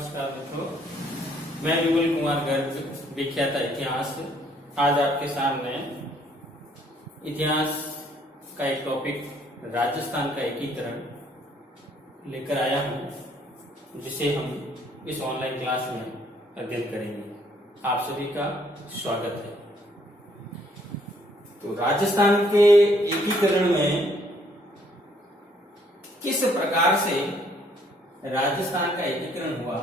नमस्कार मित्रों, मैं विमल कुमार गर्ग, विख्यात इतिहास, आज आपके सामने इतिहास का एक टॉपिक राजस्थान का एकीकरण लेकर आया हूं, जिसे हम इस ऑनलाइन क्लास में अध्ययन करेंगे। आप सभी का स्वागत है। तो राजस्थान के एकीकरण में किस प्रकार से राजस्थान का एकीकरण हुआ,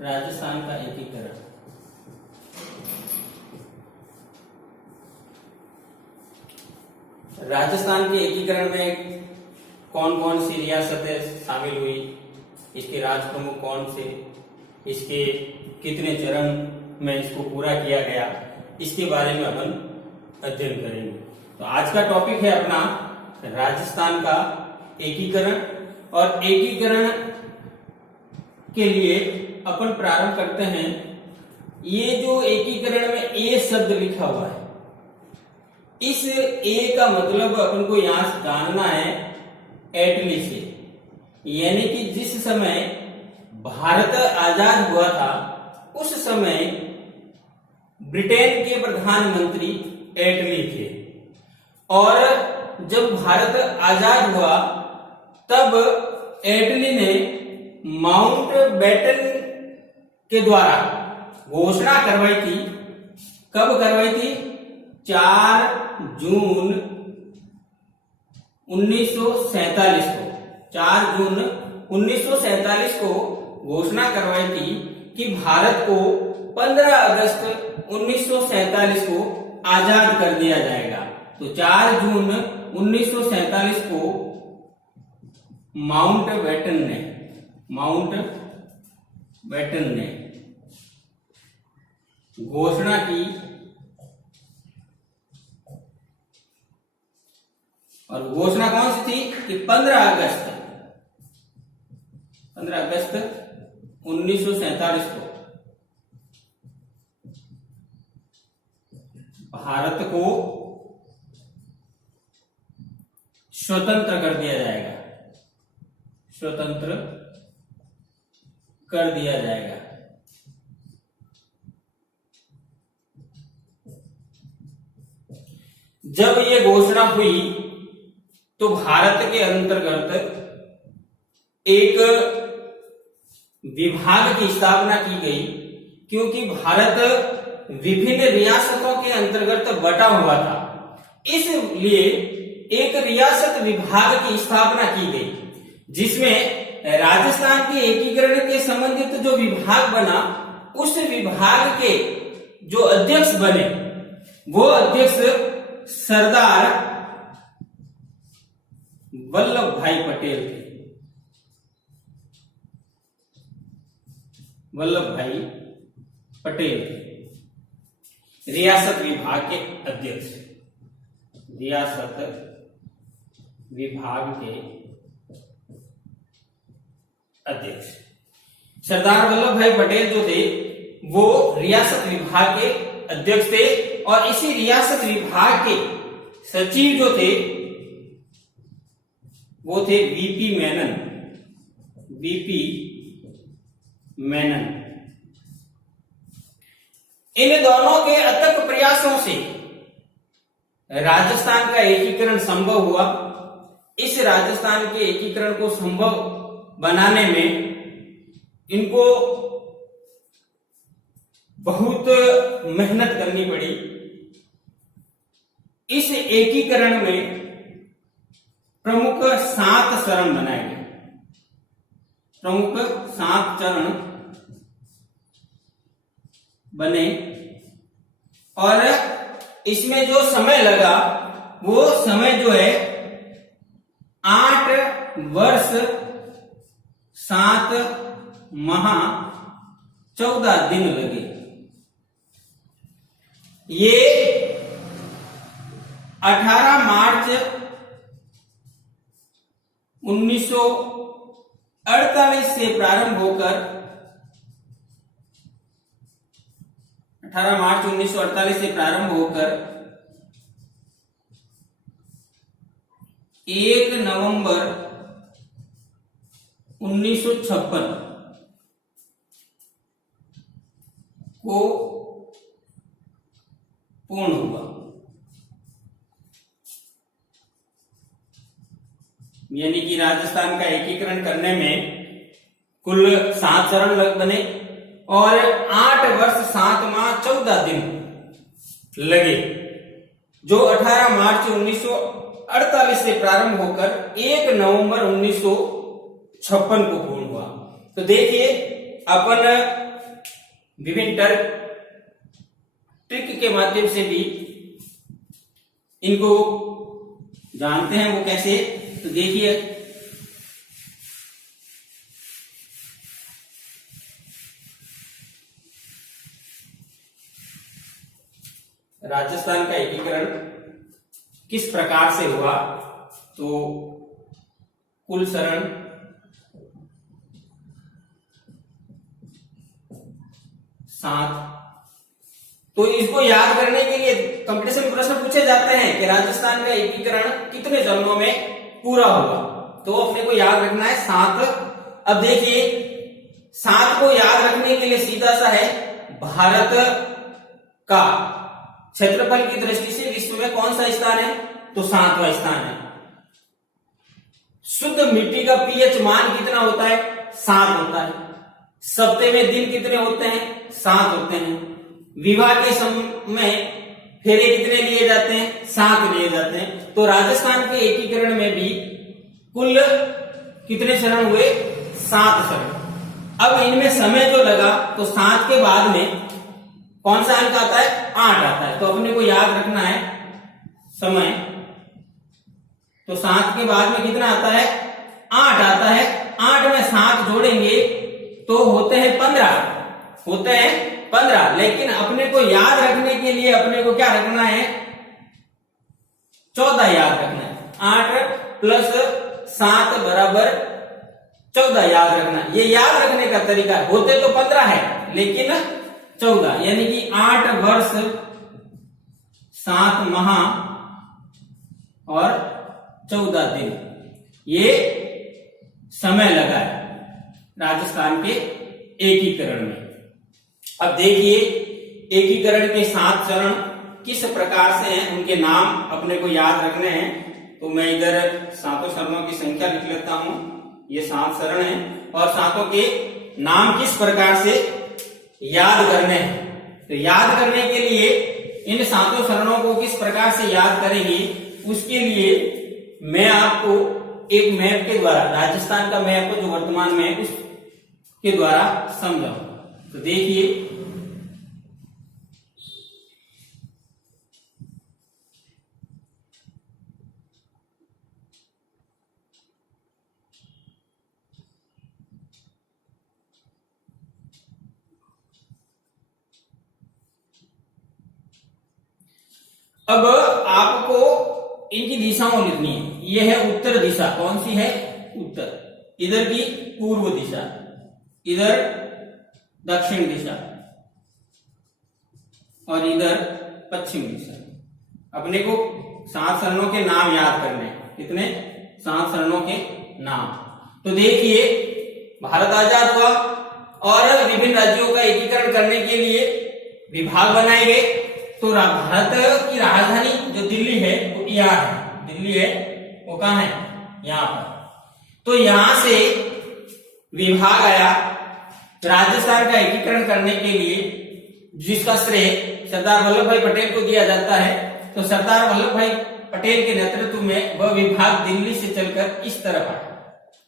राजस्थान का एकीकरण। राजस्थान के एकीकरण में कौन कौन सी रियासतें शामिल हुई, इसके राज प्रमुख कौन से, इसके कितने चरण में इसको पूरा किया गया, इसके बारे में अपन अध्ययन करेंगे। तो आज का टॉपिक है अपना राजस्थान का एकीकरण, और एकीकरण के लिए अपन प्रारंभ करते हैं। ये जो एकीकरण में ए शब्द लिखा हुआ है, इस ए का मतलब अपन को यहां से जानना है एटली से, यानी कि जिस समय भारत आजाद हुआ था उस समय ब्रिटेन के प्रधानमंत्री एटली थे, और जब भारत आजाद हुआ तब एटली ने माउंटबेटन के द्वारा घोषणा करवाई थी। कब करवाई थी? 4 जून 1947 को। 4 जून 1947 को घोषणा करवाई थी कि भारत को 15 अगस्त 1947 को आजाद कर दिया जाएगा। तो 4 जून 1947 को माउंटबेटन ने घोषणा की, और घोषणा कौन सी थी कि 15 अगस्त 1947 को भारत को स्वतंत्र कर दिया जाएगा, स्वतंत्र कर दिया जाएगा। जब ये घोषणा हुई तो भारत के अंतर्गत एक विभाग की स्थापना की गई, क्योंकि भारत विभिन्न रियासतों के अंतर्गत बटा हुआ था। इसलिए एक रियासत विभाग की स्थापना की गई, जिसमें राजस्थान के एकीकरण के संबंधित जो विभाग बना, उस विभाग के जो अध्यक्ष बने वो अध्यक्ष सरदार वल्लभ भाई पटेल थे। वल्लभ भाई पटेल थे रियासत विभाग के अध्यक्ष, रियासत विभाग के अध्यक्ष। सरदार वल्लभ भाई पटेल जो थे वो रियासत विभाग के अध्यक्ष थे, और इसी रियासत विभाग के सचिव जो थे वो थे वीपी मेनन। इन दोनों के अथक प्रयासों से राजस्थान का एकीकरण संभव हुआ। इस राजस्थान के एकीकरण को संभव बनाने में इनको बहुत मेहनत करनी पड़ी। इस एकीकरण में प्रमुख 7 चरण बनाए गए, प्रमुख 7 चरण बने, और इसमें जो समय लगा वो समय जो है 8 वर्ष 7 माह 14 दिन लगे। ये 18 मार्च 1948 से प्रारंभ होकर 18 मार्च 1948 से प्रारंभ होकर 1 नवंबर 1956 को पूर्ण हुआ। यानी कि राजस्थान का एकीकरण करने में कुल 7 चरण बने और 8 वर्ष 7 माह 14 दिन लगे, जो 18 मार्च 1948 से प्रारंभ होकर 1 नवंबर 1956 को पूर्ण हुआ। तो देखिए अपन विभिन्न ट्रिक के माध्यम से भी इनको जानते हैं। वो कैसे? तो देखिए राजस्थान का एकीकरण किस प्रकार से हुआ। तो कुल शरण 7। तो इसको याद करने के लिए कंपटीशन में प्रश्न पूछे जाते हैं कि राजस्थान का एकीकरण कितने चरणों में पूरा होगा। तो अपने को याद रखना है 7। अब देखिए 7 को याद रखने के लिए सीधा सा है, भारत का क्षेत्रफल की दृष्टि से विश्व में कौन सा स्थान है? तो 7वां स्थान है। शुद्ध मिट्टी का पीएच मान कितना होता है? 7 होता है। सप्ताह में दिन कितने होते हैं? 7 होते हैं। विवाह के समय फेरे कितने लिए जाते हैं? 7 लिए जाते हैं। तो राजस्थान के एकीकरण में भी कुल कितने चरण हुए? 7 चरण। अब इनमें समय जो लगा तो 7 के बाद में कौन सा अंक आता है? 8 आता है। तो अपने को याद रखना है समय। तो 7 के बाद में कितना आता है? 8 आता है। 8 में 7 जोड़ेंगे तो होते हैं 15। लेकिन अपने को याद रखने के लिए अपने को क्या रखना है? 14 याद रखना है। 8 प्लस 7 बराबर 14 याद रखना। ये याद रखने का तरीका होते तो 15 है लेकिन 14, यानी कि 8 वर्ष 7 माह और 14 दिन ये समय लगा है राजस्थान के एकीकरण में। अब देखिए एकीकरण के 7 चरण किस प्रकार से हैं, उनके नाम अपने को याद रखने हैं। तो मैं इधर 7 चरणों की संख्या लिख लेता हूं। ये 7 चरण हैं और 7 के नाम किस प्रकार से याद करने हैं। तो याद करने के लिए इन 7 चरणों को किस प्रकार से याद करेंगे, उसके लिए मैं आपको एक मैप के द्वारा, राजस्थान का मैप जो वर्तमान में है उसके द्वारा समझाऊं। तो देखिए अब आपको इनकी दिशाओं लिखनी है। यह है उत्तर दिशा। कौन सी है? उत्तर। इधर की पूर्व दिशा, इधर दक्षिण दिशा और इधर पश्चिम दिशा। अपने को 7 चरणों के नाम याद करने हैं। कितने? 7 चरणों के नाम। तो देखिए भारत आजाद हुआ और विभिन्न राज्यों का एकीकरण करने के लिए विभाग बनाए गए। तो भारत की राजधानी जो दिल्ली है वो यहाँ है। दिल्ली है वो कहाँ है? यहाँ पर। तो यहां से विभाग आया राजस्थान का एकीकरण करने के लिए, जिसका श्रेय सरदार वल्लभ भाई पटेल को दिया जाता है। तो सरदार वल्लभ भाई पटेल के नेतृत्व में वह विभाग दिल्ली से चलकर इस तरफ आया,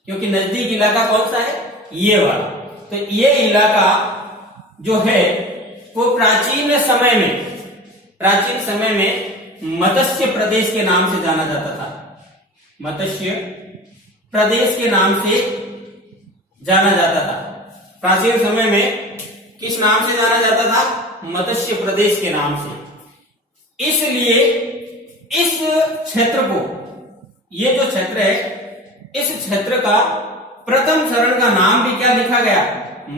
क्योंकि नजदीक इलाका कौन सा है? ये वाला। तो ये इलाका जो है वो प्राचीन समय में मत्स्य प्रदेश के नाम से जाना जाता था। मत्स्य प्रदेश के नाम से जाना जाता था। प्राचीन समय में किस नाम से जाना जाता था? मत्स्य प्रदेश के नाम से। इसलिए इस क्षेत्र को, ये जो क्षेत्र है, इस क्षेत्र का प्रथम चरण का नाम भी क्या लिखा गया?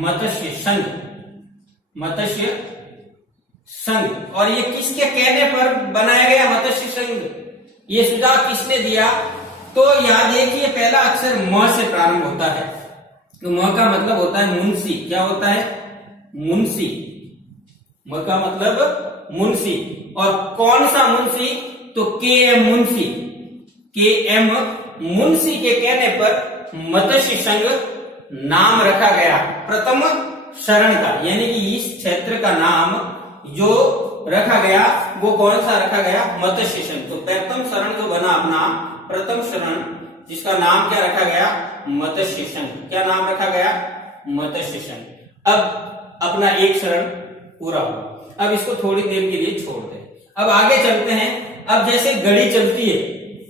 मत्स्य संघ। मत्स्य संघ। और ये किसके कहने पर बनाया गया मत्स्य संघ? ये सुझाव किसने दिया? तो याद देखिए पहला अक्षर म से प्रारंभ होता है। तो म का मतलब होता है मुंशी। क्या होता है? मुंशी। म का मतलब मुंशी। और कौन सा मुंशी? तो के एम मुंशी। के एम मुंशी के कहने पर मत्स्य संघ नाम रखा गया प्रथम शरण का, यानी कि इस क्षेत्र का नाम जो रखा गया वो कौन सा रखा गया? मत्स्य संघ। तो प्रथम शरण जो बना अपना प्रथम शरण, जिसका नाम क्या रखा गया? मत्स्य संघ। क्या नाम रखा गया? मत्स्य संघ। अब अपना एक शरण पूरा हुआ। अब इसको थोड़ी देर के लिए छोड़ दें। अब आगे चलते हैं। अब जैसे घड़ी चलती है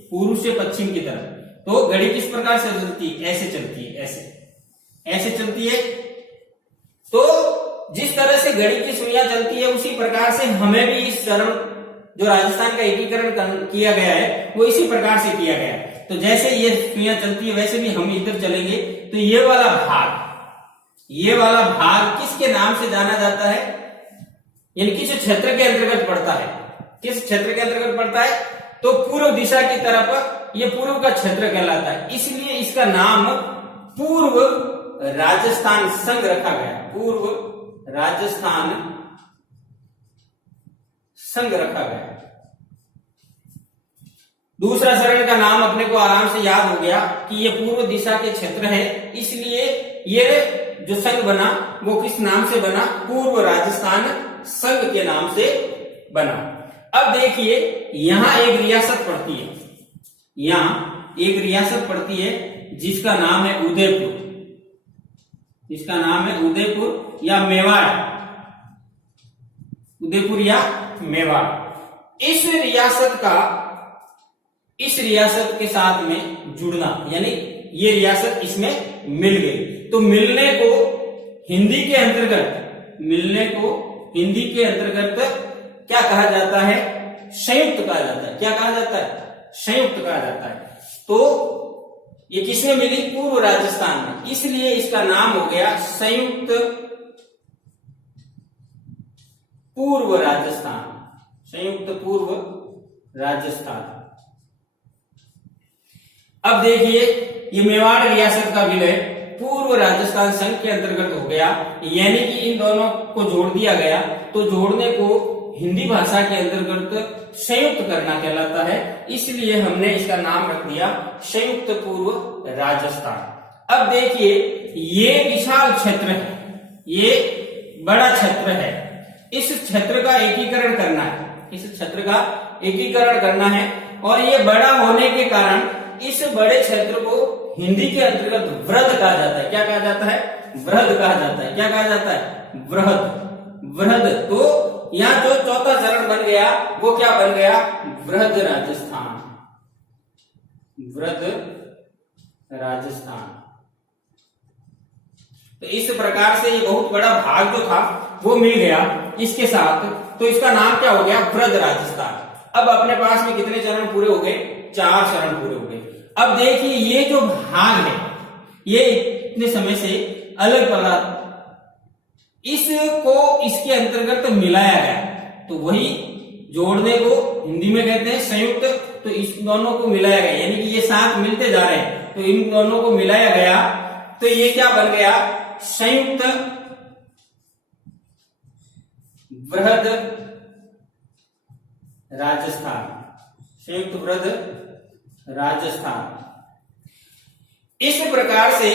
पूर्व से पश्चिम की तरफ, तो घड़ी किस प्रकार से चलती है? ऐसे चलती है, ऐसे चलती है। तो जिस तरह से घड़ी की सुइयां चलती है उसी प्रकार से हमें भी इस चरण जो राजस्थान का एकीकरण किया गया है वो इसी प्रकार से किया गया है। तो जैसे ये सुइयां चलती है वैसे भी हम इधर चलेंगे। तो ये वाला भाग किसके नाम से जाना जाता है? यानी किस क्षेत्र के अंतर्गत पड़ता है? किस क्षेत्र के अंतर्गत पड़ता है? तो पूर्व दिशा की तरफ ये पूर्व का क्षेत्र कहलाता है, इसलिए इसका नाम पूर्व राजस्थान संघ रखा गया। पूर्व राजस्थान संघ रखा गया। दूसरा शरण का नाम अपने को आराम से याद हो गया कि ये पूर्व दिशा के क्षेत्र है, इसलिए ये जो संघ बना वो किस नाम से बना? पूर्व राजस्थान संघ के नाम से बना। अब देखिए यहां एक रियासत पड़ती है, यहां एक रियासत पड़ती है जिसका नाम है उदयपुर। इसका नाम है उदयपुर या मेवाड़। उदयपुर या मेवाड़। इस रियासत के साथ में जुड़ना, यानी ये रियासत इसमें मिल गई। तो मिलने को हिंदी के अंतर्गत क्या कहा जाता है? संयुक्त कहा जाता है। क्या कहा जाता है? संयुक्त कहा जाता है। तो ये किसमें मिली? पूर्व राजस्थान में, इसलिए इसका नाम हो गया संयुक्त पूर्व राजस्थान। संयुक्त पूर्व राजस्थान। अब देखिए ये मेवाड़ रियासत का विलय पूर्व राजस्थान संघ के अंतर्गत हो गया, यानी कि इन दोनों को जोड़ दिया गया। तो जोड़ने को हिंदी भाषा के अंतर्गत संयुक्त करना कहलाता है, इसलिए हमने इसका नाम रख दिया संयुक्त पूर्व राजस्थान। अब देखिए ये विशाल क्षेत्र है, ये बड़ा क्षेत्र है। इस क्षेत्र का एकीकरण करना है, इस क्षेत्र का एकीकरण करना है। और ये बड़ा होने के कारण इस बड़े क्षेत्र को हिंदी के अंतर्गत वृहद कहा जाता है। क्या कहा जाता है? वृहद कहा जाता है। क्या कहा जाता है? वृहद। तो यहां जो चौथा चरण बन गया वो क्या बन गया? वृहद राजस्थान। वृहद राजस्थान। तो इस प्रकार से ये बहुत बड़ा भाग जो था वो मिल गया इसके साथ। तो इसका नाम क्या हो गया? वृहद राजस्थान। अब अपने पास में कितने चरण पूरे हो गए? 4 चरण पूरे हो गए। अब देखिए ये जो भाग है ये इतने समय से अलग पड़ा, इसको इसके अंतर्गत मिलाया गया। तो वही जोड़ने को हिंदी में कहते हैं संयुक्त। तो इस दोनों को मिलाया गया, यानी कि ये साथ miलते जा रहे हैं, तो इन दोनों को मिलाया गया। तो ये क्या बन गया? संयुक्त वृहद राजस्थान। संयुक्त वृहद राजस्थान। इस प्रकार से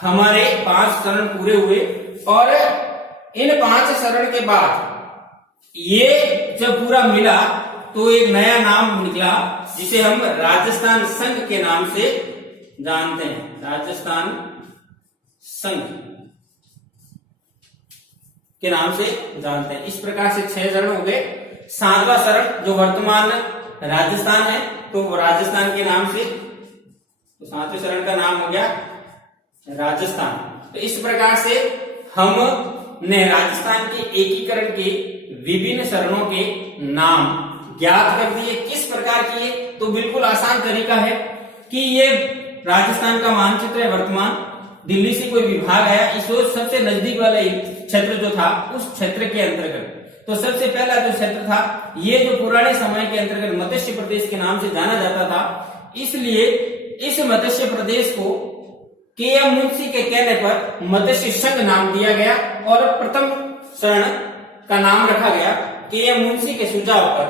हमारे 5 चरण पूरे हुए। और इन 5 चरण के बाद ये जब पूरा मिला तो एक नया नाम निकला जिसे हम राजस्थान संघ के नाम से जानते हैं। राजस्थान संघ के नाम से जानते हैं। इस प्रकार से 6 चरण हो गए। 7वां चरण जो वर्तमान राजस्थान है तो वो राजस्थान के नाम से, तो 7वें चरण का नाम हो गया राजस्थान। तो इस प्रकार से हमने राजस्थान के एकीकरण के विभिन्न चरणों के नाम ज्ञात कर दिए। किस प्रकार किए? तो बिल्कुल आसान तरीका है कि ये राजस्थान का मानचित्र है वर्तमान, दिल्ली से कोई विभाग आया, इस सबसे नजदीक वाला क्षेत्र जो था उस क्षेत्र के अंतर्गत, तो सबसे पहला जो क्षेत्र था ये जो पुराने समय के अंतर्गत मत्स्य प्रदेश के नाम से जाना जाता था, इसलिए इस मत्स्य प्रदेश को के एम मुंशी के कहने पर मत्स्य संघ नाम दिया गया और प्रथम शरण का नाम रखा गया के एम मुंशी के सुझाव पर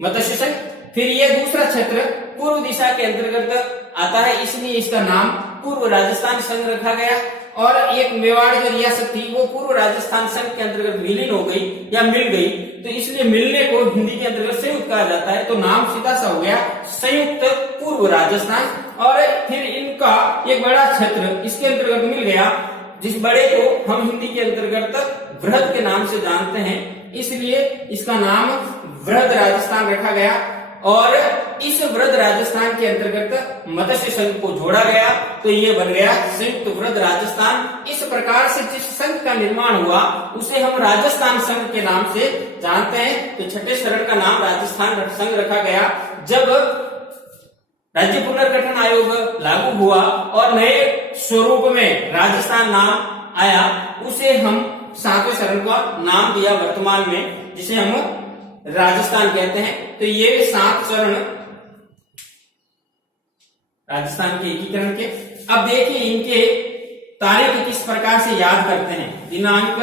मत्स्य संघ। फिर ये दूसरा क्षेत्र पूर्व दिशा के अंतर्गत आता है, इसलिए इसका नाम पूर्व राजस्थान संघ रखा गया। और एक मेवाड़ जो रियासत थी वो पूर्व राजस्थान संघ के अंतर्गत विलीन हो गई या मिल गई, तो इसलिए मिलने को हिंदी के अंतर्गत संयुक्त कहा जाता है, तो नाम सीधा सा हो गया संयुक्त पूर्व राजस्थान। और फिर इनका एक बड़ा क्षेत्र इसके अंतर्गत मिल गया, जिस बड़े को हम हिंदी के अंतर्गत वृहद के नाम से जानते हैं, इसलिए इसका नाम वृहद राजस्थान रखा गया। और इस वृहद राजस्थान के अंतर्गत मत्स्य संघ को जोड़ा गया, तो ये बन गया संयुक्त वृहद राजस्थान। इस प्रकार से जिस संघ का निर्माण हुआ उसे हम राजस्थान संघ के नाम से जानते हैं। तो छठे शरण का नाम राजस्थान संघ रखा गया। जब राज्य पुनर्गठन आयोग लागू हुआ और नए स्वरूप में राजस्थान नाम आया, उसे हम सातवें शरण का नाम दिया वर्तमान में, जिसे हम राजस्थान कहते हैं। तो ये 7 चरण राजस्थान के एकीकरण के। अब देखिए इनके तारीख किस प्रकार से याद करते हैं, दिनांक,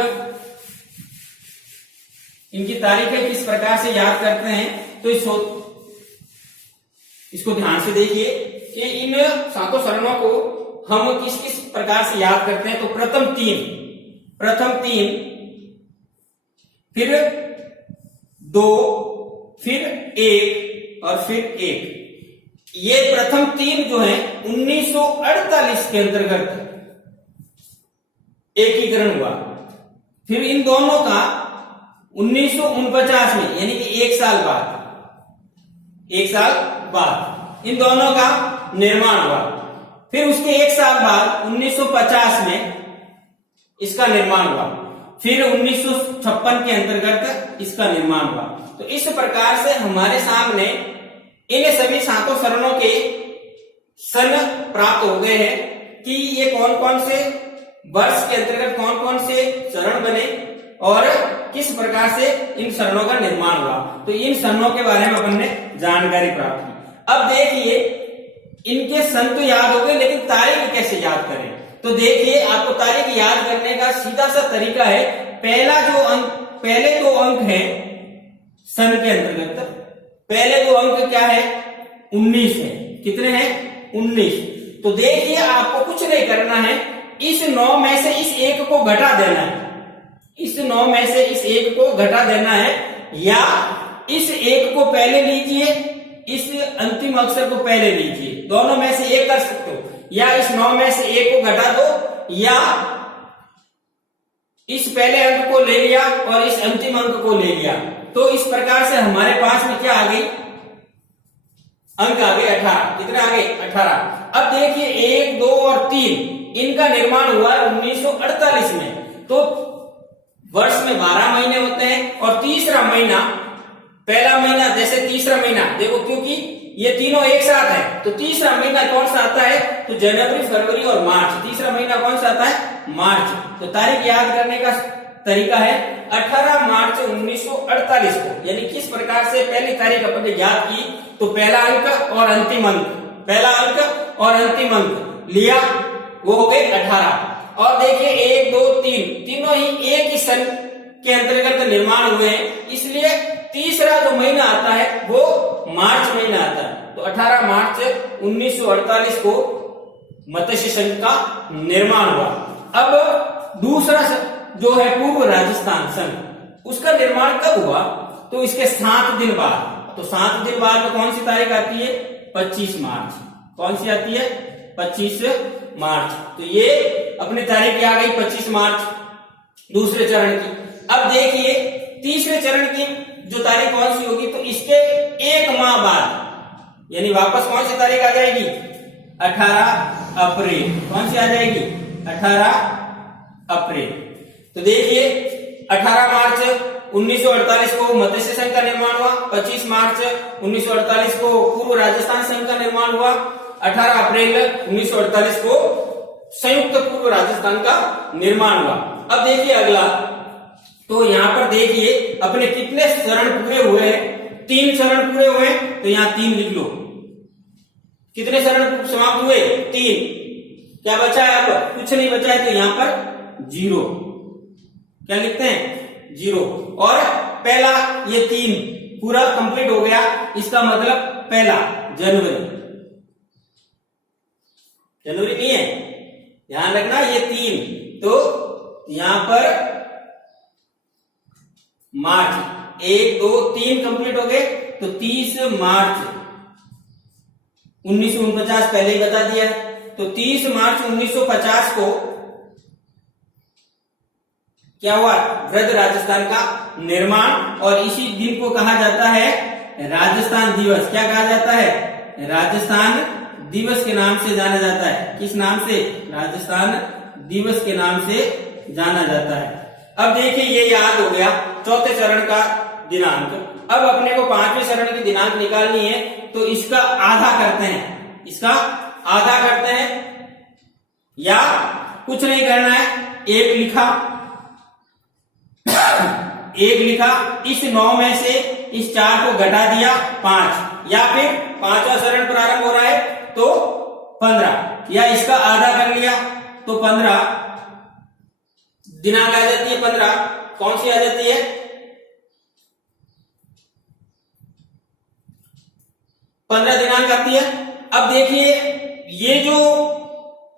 इनकी तारीखें किस प्रकार से याद करते हैं। तो इसको ध्यान से देखिए कि इन 7 चरणों को हम किस किस प्रकार से याद करते हैं। तो प्रथम तीन, फिर 2, फिर 1 और फिर 1। ये प्रथम 3 जो है 1948 के अंतर्गत एकीकरण हुआ। फिर इन दोनों का 1949 में, यानी कि 1 साल बाद इन दोनों का निर्माण हुआ। फिर उसके 1 साल बाद 1950 में इसका निर्माण हुआ। फिर 1956 के अंतर्गत इसका निर्माण हुआ। तो इस प्रकार से हमारे सामने इन सभी 7 चरणों के सन प्राप्त हो गए हैं कि ये कौन कौन से वर्ष के अंतर्गत कौन कौन से चरण बने और किस प्रकार से इन चरणों का निर्माण हुआ। तो इन चरणों के बारे में अपन ने जानकारी प्राप्त की। अब देखिए इनके सन तो याद हो गए, लेकिन तारीख कैसे याद करें। तो देखिए आपको तारीख याद करने का सीधा सा तरीका है, पहले 2 अंक है सन के अंतर्गत, पहले 2 अंक क्या है, 19 है। कितने हैं, 19। तो देखिए आपको कुछ नहीं करना है, इस 9 में से इस 1 को घटा देना है, इस 9 में से इस 1 को घटा देना है, या इस 1 को पहले लीजिए, इस अंतिम अक्षर को पहले लीजिए, दोनों में से एक कर सकते हो, या इस 9 में से 1 को घटा दो, या इस पहले अंक को ले लिया और इस अंतिम अंक को ले लिया। तो इस प्रकार से हमारे पास में क्या आ गई, अंक आ गए 18। कितने आ गए, 18। अब देखिए 1, 2 और 3 इनका निर्माण हुआ 1948 में। तो वर्ष में 12 महीने होते हैं और तीसरा महीना, पहला महीना जैसे तीसरा महीना देखो, क्योंकि ये तीनों एक साथ है, तो तीसरा महीना कौन सा आता है, तो जनवरी, फरवरी और मार्च। तीसरा महीना कौन सा आता है, मार्च। तो तारीख याद करने का तरीका है 18 मार्च 1948 को, यानी किस प्रकार से पहली तारीख अपन ने याद की। तो पहला अंक और अंतिम अंक, पहला अंक और अंतिम अंक लिया, वो हो गए 18। और देखिए 1, 2, 3 तीनों ही एक ही सन के अंतर्गत निर्माण हुए हैं, इसलिए तीसरा जो महीना आता है वो मार्च महीना आता है। तो 18 मार्च 1948 को मत्स्य संघ का निर्माण हुआ। अब दूसरा जो है पूर्व राजस्थान संघ, उसका निर्माण कब हुआ, तो इसके 7 दिन बाद। तो 7 दिन बाद में कौन सी तारीख आती है, 25 मार्च। कौन सी आती है, 25 मार्च। तो ये अपनी तारीख आ गई 25 मार्च दूसरे चरण की। अब देखिए तीसरे चरण की जो तारीख कौन सी होगी, तो इसके 1 माह बाद, यानी वापस कौन सी तारीख आ जाएगी, 18 अप्रैल। कौन सी आ जाएगी, 18 अप्रैल। तो देखिए 18 मार्च 1948 को मत्स्य संघ का निर्माण हुआ, 25 मार्च 1948 को पूर्व राजस्थान संघ का निर्माण हुआ, 18 अप्रैल 1948 को संयुक्त पूर्व राजस्थान का निर्माण हुआ। अब देखिए अगला, तो यहां पर देखिए अपने कितने चरण पूरे हुए हैं, 3 चरण पूरे हुए हैं, तो यहां 3 लिख लो। कितने चरण समाप्त हुए, 3। क्या बचा है? अब कुछ नहीं बचा है, तो यहां पर 0, क्या लिखते हैं? 0। और पहला ये 3 पूरा कंप्लीट हो गया, इसका मतलब पहला जनवरी नहीं है, ध्यान रखना ये 3, तो यहां पर मार्च 1 2 3 कंप्लीट हो गए, तो 30 मार्च 1949 पहले ही बता दिया है। तो 30 मार्च 1950 को क्या हुआ? ब्रज राजस्थान का निर्माण, और इसी दिन को कहा जाता है राजस्थान दिवस। क्या कहा जाता है? राजस्थान दिवस के नाम से जाना जाता है। किस नाम से? राजस्थान दिवस के नाम से जाना जाता है। अब देखिए ये याद हो गया चौथे चरण का दिनांक। अब अपने को पांचवें चरण की दिनांक निकालनी है, तो इसका आधा करते हैं, इसका आधा करते हैं, या कुछ नहीं करना है, एक लिखा इस 9 में से इस 4 को घटा दिया 5, या फिर पांचवा चरण प्रारंभ हो रहा है तो 15, या इसका आधा कर लिया तो 15 दिनांक आ जाती है। 15 कौन सी आ जाती है? 15 दिनांक आती है। अब देखिए ये जो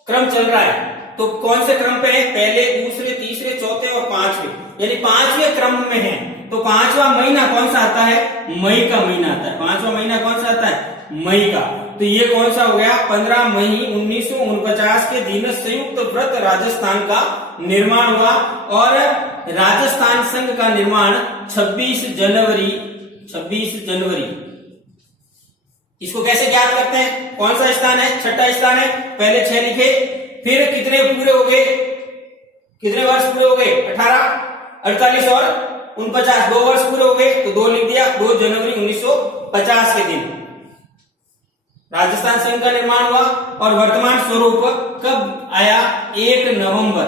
क्रम चल रहा है, तो कौन से क्रम पे है? पहले, दूसरे, तीसरे, चौथे और पांचवे, यानी पांचवें क्रम में है। तो पांचवा महीना कौन सा आता है? मई का महीना आता है। पांचवा महीना कौन सा आता है? मई का। तो ये कौन सा हो गया? 15 मई 1949 के दिन संयुक्त व्रत राजस्थान का निर्माण हुआ, और राजस्थान संघ का निर्माण 26 जनवरी। इसको कैसे ज्ञात करते हैं? कौन सा स्थान है? छठा स्थान है। पहले 6 लिखे, फिर कितने पूरे हो गए? कितने वर्ष पूरे हो गए? 18, 48 और 49, 2 वर्ष पूरे हो गए, तो 2 लिख दिया। 2 जनवरी 1950 के दिन राजस्थान संघ का निर्माण हुआ, और वर्तमान स्वरूप कब आया? 1 नवंबर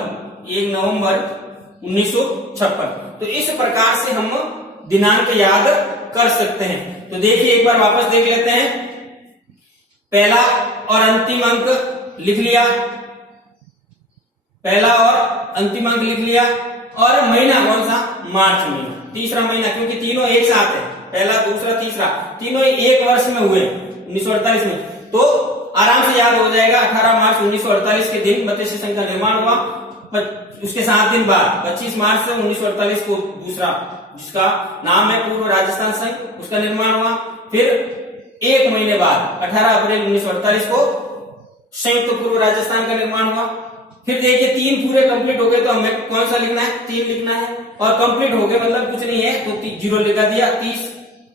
1956। तो इस प्रकार से हम दिनांक याद कर सकते हैं। तो देखिए एक बार वापस देख लेते हैं। पहला और अंतिम अंक लिख लिया, पहला और अंतिम अंक लिख लिया, और महीना कौन सा? मार्च महीना, तीसरा महीना, क्योंकि तीनों एक साथ है, पहला, दूसरा, तीसरा, तीनों एक वर्ष में हुए 1948 में, तो आराम से याद हो जाएगा। 18 मार्च 1948 के दिन मत्स्य संघ का निर्माण हुआ। उसके 7 दिन बाद 25 मार्च से 1948 को दूसरा, जिसका नाम है पूर्व राजस्थान संघ, उसका निर्माण हुआ। फिर 1 महीने बाद 18 अप्रैल 1948 को संयुक्त पूर्व राजस्थान का निर्माण हुआ। फिर देखिए 3 पूरे कंप्लीट हो गए, तो हमें कौन सा लिखना है? 3 लिखना है। और कंप्लीट हो गए मतलब कुछ नहीं है, तो 0 लिखा दिया। 30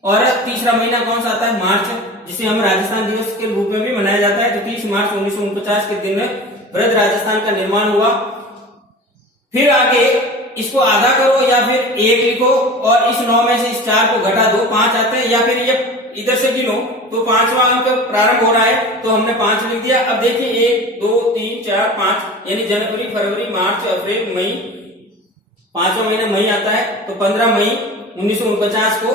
और तीसरा महीना कौन सा आता है? मार्च, जिसे हम राजस्थान दिवस के रूप में भी मनाया जाता है। तो 30 मार्च 1949 के दिन ब्रज राजस्थान का निर्माण हुआ। फिर आगे इसको आधा करो, या फिर 1 लिखो, और इस 9 में से इस 4 को घटा दो, 5 आते हैं, या फिर ये इधर से गिनो तो 5वां अंक प्रारंभ हो रहा है, तो हमने 5 लिख दिया। अब देखिए 1 2 3 4 5, यानी जनवरी, फरवरी, मार्च, अप्रैल, मई, 5वां महीना मई आता है। तो 15 मई 1949 को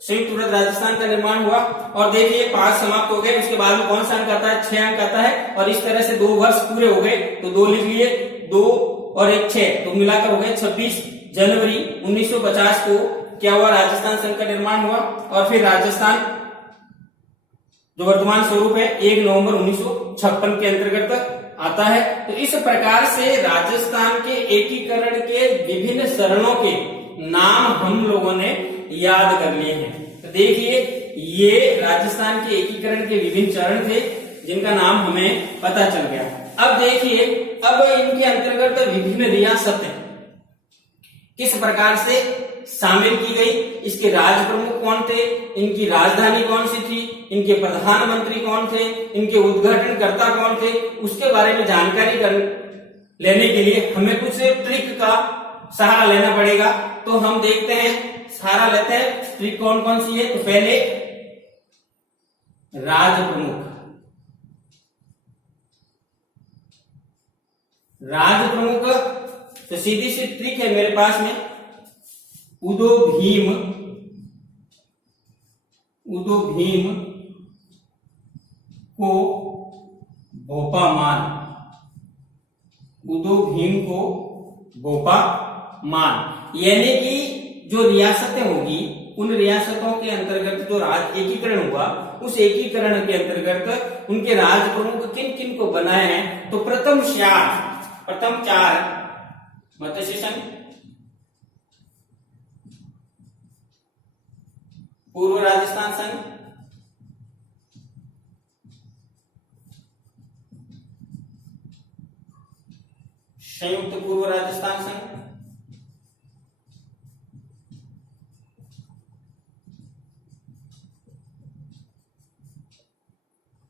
संयुक्त व्रत राजस्थान का निर्माण हुआ। और देखिए 5 समाप्त हो गए, उसके बाद में कौन सा अंक आता है? 6 अंक आता है। और इस तरह से 2 वर्ष पूरे हो गए, तो 2 लिख लिए, 2 और 1 6, तो मिलाकर हो गए 26 जनवरी 1950 को क्या हुआ? राजस्थान संघ का निर्माण हुआ। और फिर राजस्थान जो वर्तमान स्वरूप है 1 नवंबर 1956 के अंतर्गत आता है। तो इस प्रकार से राजस्थान के एकीकरण के विभिन्न चरणों के नाम हम लोगों ने याद कर लिए हैं। तो देखिए ये राजस्थान के एकीकरण के विभिन्न चरण थे, जिनका नाम हमें पता चल गया। अब देखिए, अब इनके अंतर्गत विभिन्न रियासतें किस प्रकार से शामिल की गई, इसके राज प्रमुख कौन थे, इनकी राजधानी कौन सी थी, इनके प्रधानमंत्री कौन थे, इनके उद्घाटनकर्ता कौन थे, उसके बारे में जानकारी लेने के लिए हमें कुछ ट्रिक का सहारा लेना पड़ेगा। तो हम देखते हैं, सहारा लेते हैं, ट्रिक कौन कौन सी है। तो पहले राज प्रमुख, तो सीधी सी ट्रिक है मेरे पास में, उदो भीम को भोपामान, उदो भीम को बोपा मान। यानी कि जो रियासतें होगी उन रियासतों के अंतर्गत जो राज्य एकीकरण हुआ, उस एकीकरण के अंतर्गत उनके राज प्रमुख किन किन को बनाए हैं। तो प्रथम चार मत्स्य संघ, पूर्व राजस्थान संघ, संयुक्त पूर्व राजस्थान संघ,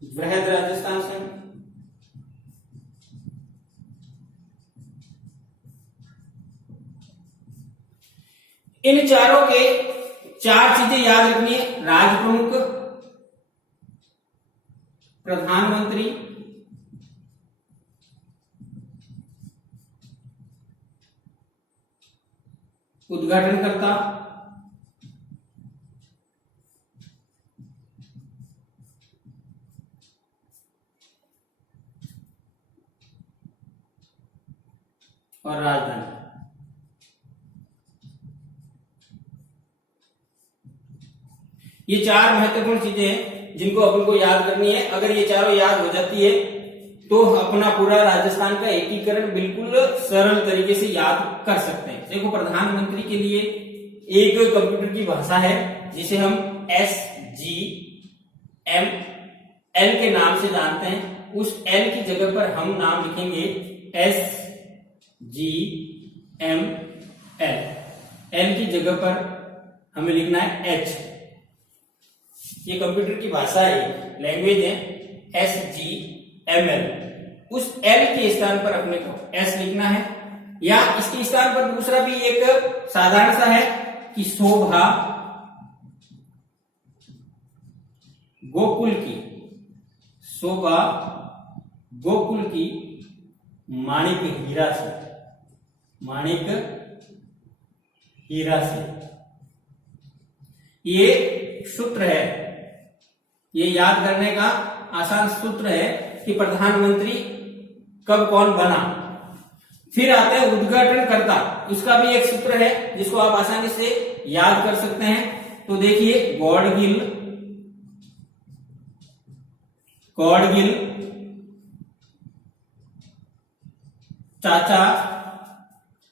बृहद राजस्थान संघ, इन चारों के चार चीजें याद रखनी है। राज प्रमुख, प्रधानमंत्री, उद्घाटनकर्ता, और राजधानी। ये चार महत्वपूर्ण चीजें हैं जिनको अपन को याद करनी है। अगर ये चारों याद हो जाती है तो अपना पूरा राजस्थान का एकीकरण बिल्कुल सरल तरीके से याद कर सकते हैं। देखो, प्रधानमंत्री के लिए एक कंप्यूटर की भाषा है जिसे हम SGML के नाम से जानते हैं। उस L की जगह पर हम नाम लिखेंगे SGML। L की जगह पर हमें लिखना है H। ये कंप्यूटर की भाषा है, लैंग्वेज है SGML। उस L के स्थान पर अपने को S लिखना है, या इसके स्थान पर दूसरा भी एक साधारण सा है कि शोभा गोकुल की, शोभा गोकुल की माणिक हीरा से, माणिक हीरा से। ये सूत्र है, ये याद करने का आसान सूत्र है कि प्रधानमंत्री कब कौन बना। फिर आते हैं उद्घाटनकर्ता, उसका भी एक सूत्र है जिसको आप आसानी से याद कर सकते हैं। तो देखिए, गॉडगिल चाचा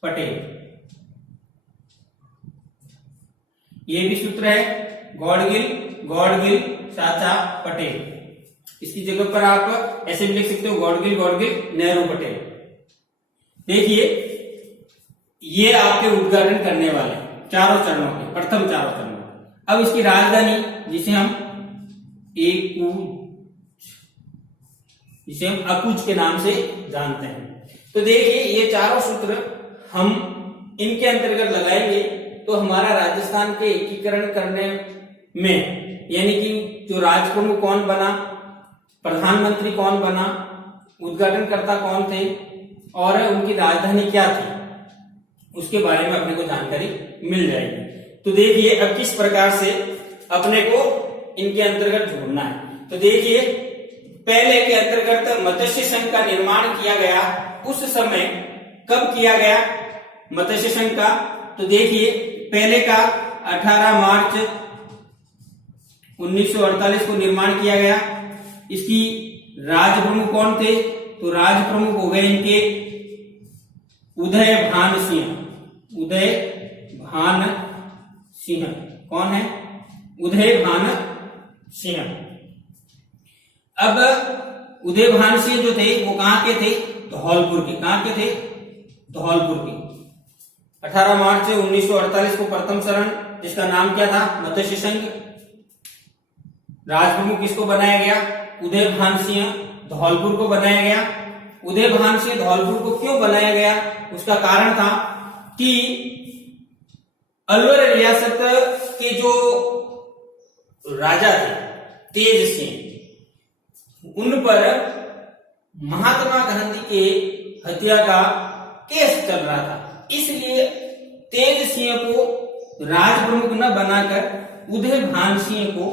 पटेल, ये भी सूत्र है, गॉडगिल चाचा पटेल। इसकी जगह पर आप ऐसे भी लिख सकते हो, गॉडगिल नेहरू पटेल। देखिए, ये आपके उद्घाटन करने वाले चारों चरणों के प्रथम चारों चरणों। अब इसकी राजधानी जिसे हम अकुज के नाम से जानते हैं। तो देखिए, ये चारों सूत्र हम इनके अंतर्गत लगाएंगे तो हमारा राजस्थान के एकीकरण करने में, यानी कि जो राज प्रमुख कौन बना, प्रधानमंत्री कौन बना, उद्घाटनकर्ता कौन थे और उनकी राजधानी क्या थी, उसके बारे में अपने को जानकारी मिल जाएगी। तो देखिए, अब किस प्रकार से अपने को इनके अंतर्गत जोड़ना है। तो देखिए, पहले के अंतर्गत मत्स्य संघ का निर्माण किया गया। उस समय कब किया गया मत्स्य संघ का? तो देखिए, पहले का 18 मार्च 1948 को निर्माण किया गया। इसकी राज प्रमुख कौन थे? तो राज प्रमुख हो गए इनके उदय भान सिंह। कौन है? उदय भान सिंह। अब उदय भान सिंह जो थे वो कहां के थे? धौलपुर के। कहां के थे? धौलपुर के। 18 मार्च 1948 को प्रथम शरण, जिसका नाम क्या था? मत्स्य संघ। राज प्रमुख किसको बनाया गया? उदय भान सिंह धौलपुर को बनाया गया। उदय भान सिंह धौलपुर को क्यों बनाया गया? उसका कारण था कि अलवर रियासत के जो राजा थे तेज सिंह, उन पर महात्मा गांधी के हत्या का केस चल रहा था। इसलिए तेज सिंह को राज प्रमुख न बनाकर उदय भान सिंह को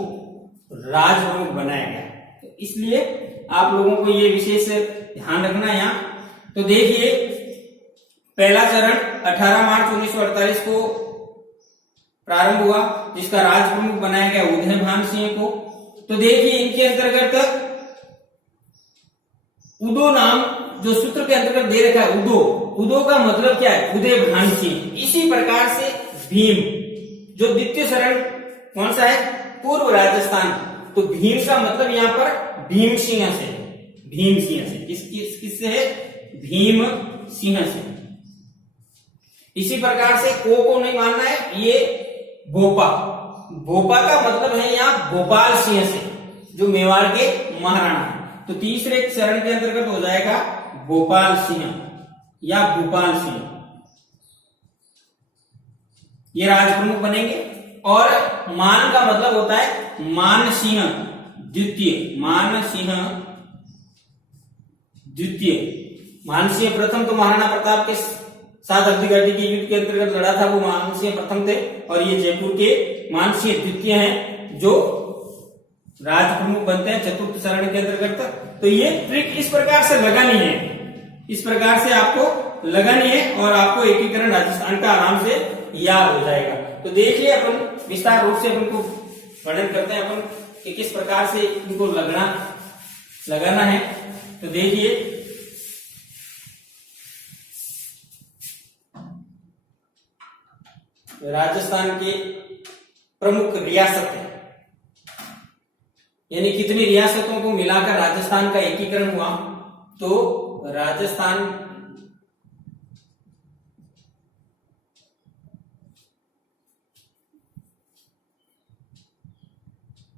राज प्रमुख बनाया गया। तो इसलिए आप लोगों को ये विशेष ध्यान रखना है यहाँ तो देखिए पहला चरण 18 मार्च 1948 को प्रारंभ हुआ, जिसका राज प्रमुख बनाया गया उदयभान सिंह को। तो देखिए इनके अंतर्गत उदो नाम जो सूत्र के अंतर्गत दे रखा है, उदो, उदो का मतलब क्या है? उदयभान सिंह। इसी प्रकार से भीम, जो द्वितीय चरण कौन सा है? पूर्व राजस्थान। तो भीम का मतलब यहां पर भीम सिंह से, भीम सिंह से, किससे है? भीम सिंह से। इसी प्रकार से को नहीं मानना है, ये भोपा, भोपा का मतलब है यहां भोपाल सिंह से, जो मेवाड़ के महाराणा है। तो तीसरे चरण के अंतर्गत हो जाएगा भोपाल सिंह या भूपाल सिंह, ये राज प्रमुख बनेंगे। और मान का मतलब होता है मान सिंह द्वितीय, मान सिंह द्वितीय। मान सिंह प्रथम तो महाराणा प्रताप के साथ हल्दीघाटी के युद्ध के अंतर्गत लड़ा था, वो मान सिंह प्रथम थे। और ये जयपुर के मान सिंह द्वितीय हैं, जो राज प्रमुख बनते हैं चतुर्थ चरण के अंतर्गत। तो ये ट्रिक इस प्रकार से लगानी है, इस प्रकार से आपको लगानी है, और आपको एकीकरण राजस्थान का आराम से याद हो जाएगा। तो देखिए अपन विस्तार रूप से अपन को वर्णन करते हैं अपन कि किस प्रकार से इनको लगाना है। तो देखिए राजस्थान के प्रमुख रियासतें, यानी कितनी रियासतों को मिलाकर राजस्थान का एकीकरण हुआ। तो राजस्थान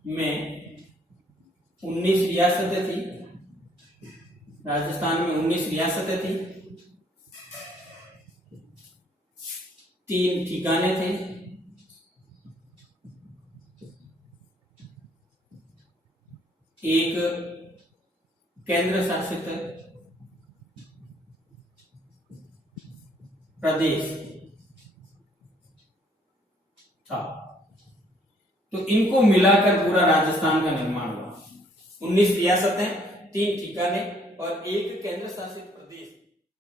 में 19 रियासतें थी, राजस्थान में 19 रियासतें थी, 3 ठिकाने थे, एक केंद्र शासित प्रदेश था। तो इनको मिलाकर पूरा राजस्थान का निर्माण हुआ। 19 रियासतें, 3 ठिकाने और एक केंद्र शासित